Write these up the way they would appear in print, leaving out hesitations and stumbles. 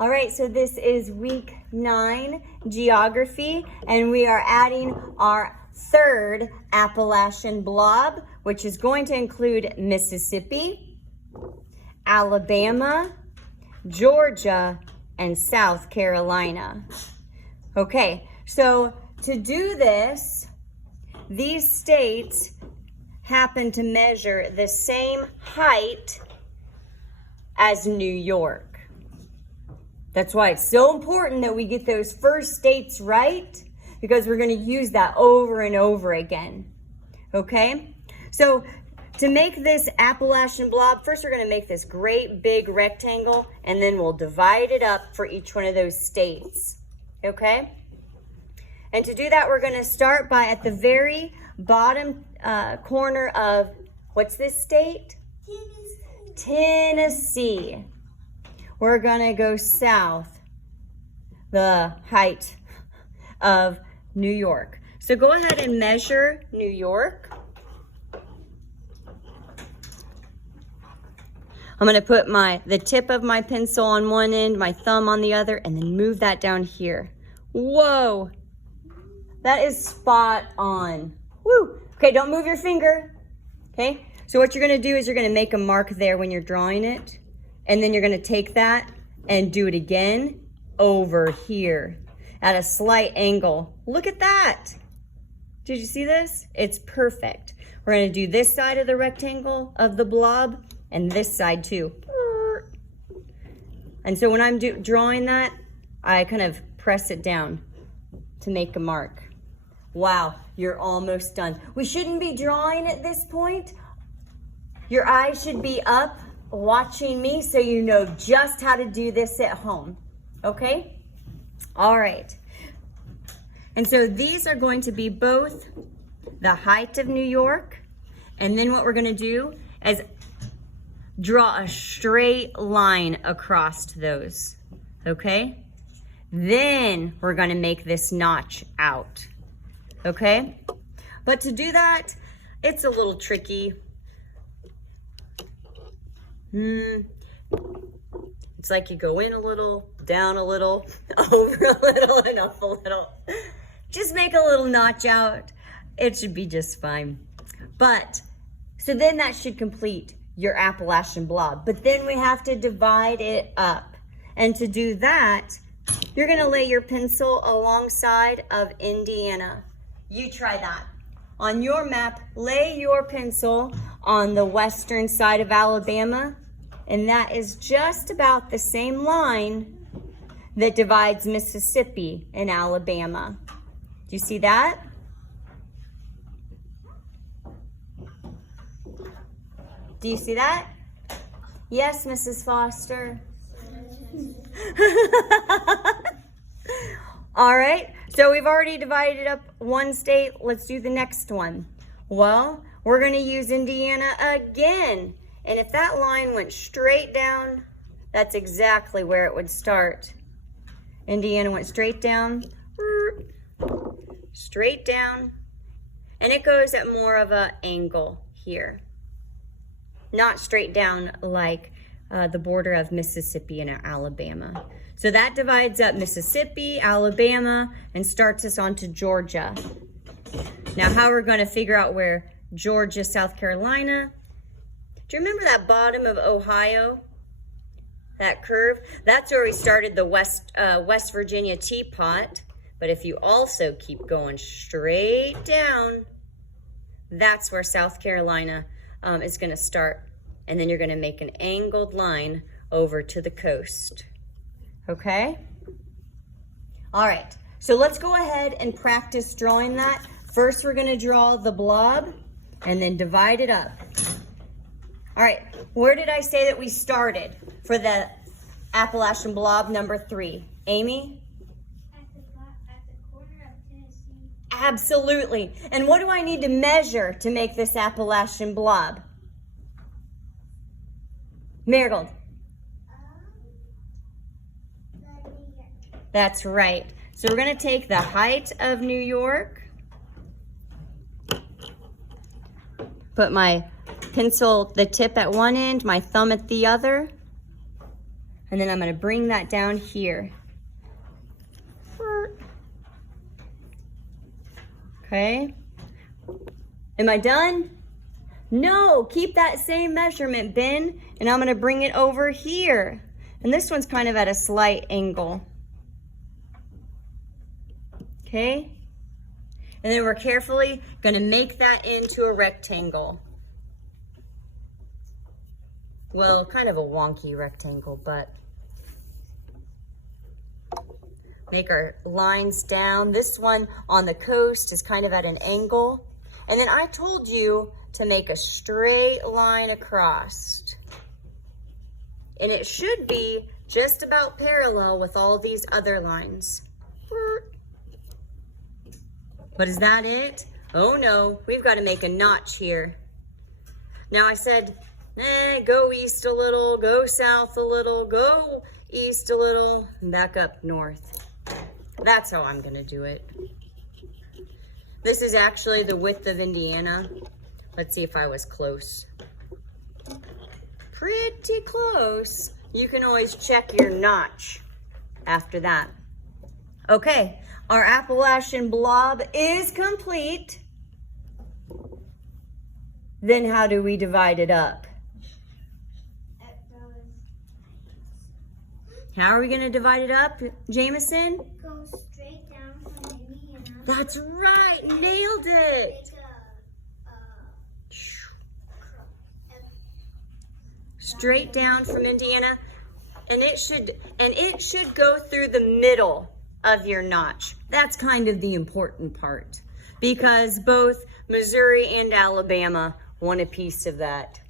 All right, so this is week 9 geography, and we are adding our third Appalachian blob, which is going to include Mississippi, Alabama, Georgia, and South Carolina. Okay, so to do this, these states happen to measure the same height as New York. That's why it's so important that we get those first states right, because we're going to use that over and over again. Okay? So to make this Appalachian blob, first we're going to make this great big rectangle, and then we'll divide it up for each one of those states. Okay? And to do that, we're going to start by at the very bottom corner of, what's this state? Tennessee. We're gonna go south, the height of New York. So go ahead and measure New York. I'm gonna put the tip of my pencil on one end, my thumb on the other, and then move that down here. Whoa, that is spot on. Woo, okay, don't move your finger, okay? So what you're gonna do is you're gonna make a mark there when you're drawing it. And then you're gonna take that and do it again over here at a slight angle. Look at that. Did you see this? It's perfect. We're gonna do this side of the rectangle of the blob and this side too. And so when I'm drawing that, I kind of press it down to make a mark. Wow, you're almost done. We shouldn't be drawing at this point. Your eyes should be up watching me so you know just how to do this at home. Okay? All right. And so these are going to be both the height of New York, and then what we're going to do is draw a straight line across those. Okay? Then we're going to make this notch out. Okay? But to do that, it's a little tricky. It's like you go in a little, down a little, over a little, and up a little. Just make a little notch out. It should be just fine. But, so then that should complete your Appalachian blob. But then we have to divide it up. And to do that, you're gonna lay your pencil alongside of Indiana. You try that. On your map, lay your pencil on the western side of Alabama, and that is just about the same line that divides Mississippi and Alabama. Do you see that? Do you see that? Yes, Mrs. Foster. All right, so we've already divided up one state. Let's do the next one. Well, we're going to use Indiana again. And if that line went straight down, that's exactly where it would start. Indiana went straight down, and it goes at more of an angle here. Not straight down like the border of Mississippi and Alabama. So that divides up Mississippi, Alabama, and starts us onto Georgia. Now how we're going to figure out where Georgia, South Carolina. Do you remember that bottom of Ohio? That curve? That's where we started the West Virginia teapot. But if you also keep going straight down, that's where South Carolina is going to start. And then you're going to make an angled line over to the coast. Okay? All right. So let's go ahead and practice drawing that. First, we're going to draw the blob and then divide it up. All right, where did I say that we started for the Appalachian blob number 3? Amy? At the corner of Tennessee. Absolutely. And what do I need to measure to make this Appalachian blob? Marigold. That's right. So we're going to take the height of New York, put my pencil, the tip at one end, my thumb at the other, And then I'm gonna bring that down here. Okay. Am I done? No, keep that same measurement, Ben, and I'm gonna bring it over here. And this one's kind of at a slight angle. Okay. And then we're carefully gonna make that into a rectangle. Well, kind of a wonky rectangle, but make our lines down. This one on the coast is kind of at an angle. And then I told you to make a straight line across. And it should be just about parallel with all these other lines. But is that it? Oh no, we've got to make a notch here. Now I said, go east a little, go south a little, go east a little, and back up north. That's how I'm gonna do it. This is actually the width of Indiana. Let's see if I was close. Pretty close. You can always check your notch after that. Okay, our Appalachian blob is complete. Then how do we divide it up? How are we going to divide it up, Jameson? Go straight down from Indiana. That's right, nailed it. Straight down from Indiana, and it should go through the middle of your notch. That's kind of the important part, because both Missouri and Alabama want a piece of that.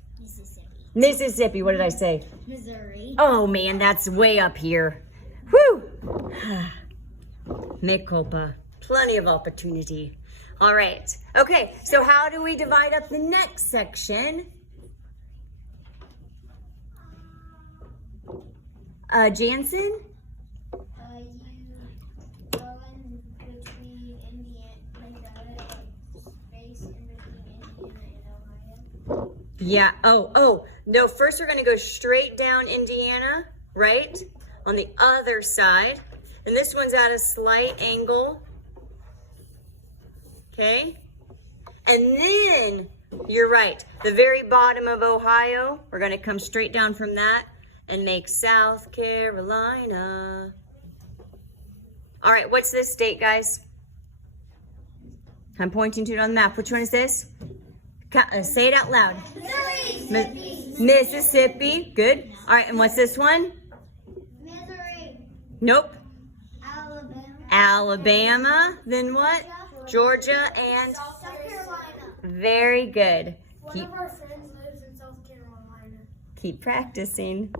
Mississippi, what did I say? Missouri. Oh man, that's way up here. Whew. Mea culpa. Plenty of opportunity. All right. Okay, so how do we divide up the next section? Jansen? You go in between Indiana, like a space in between Indiana and Ohio. Yeah. Oh. No, first we're going to go straight down Indiana, right? On the other side. And this one's at a slight angle. Okay? And then, you're right, the very bottom of Ohio, we're going to come straight down from that and make South Carolina. All right, what's this state, guys? I'm pointing to it on the map. Which one is this? Say it out loud. Mississippi. Good. All right, and what's this one? Missouri. Nope. Alabama. Alabama. Then what? Georgia and... South Carolina. Very good. One of our friends lives in South Carolina. Keep practicing.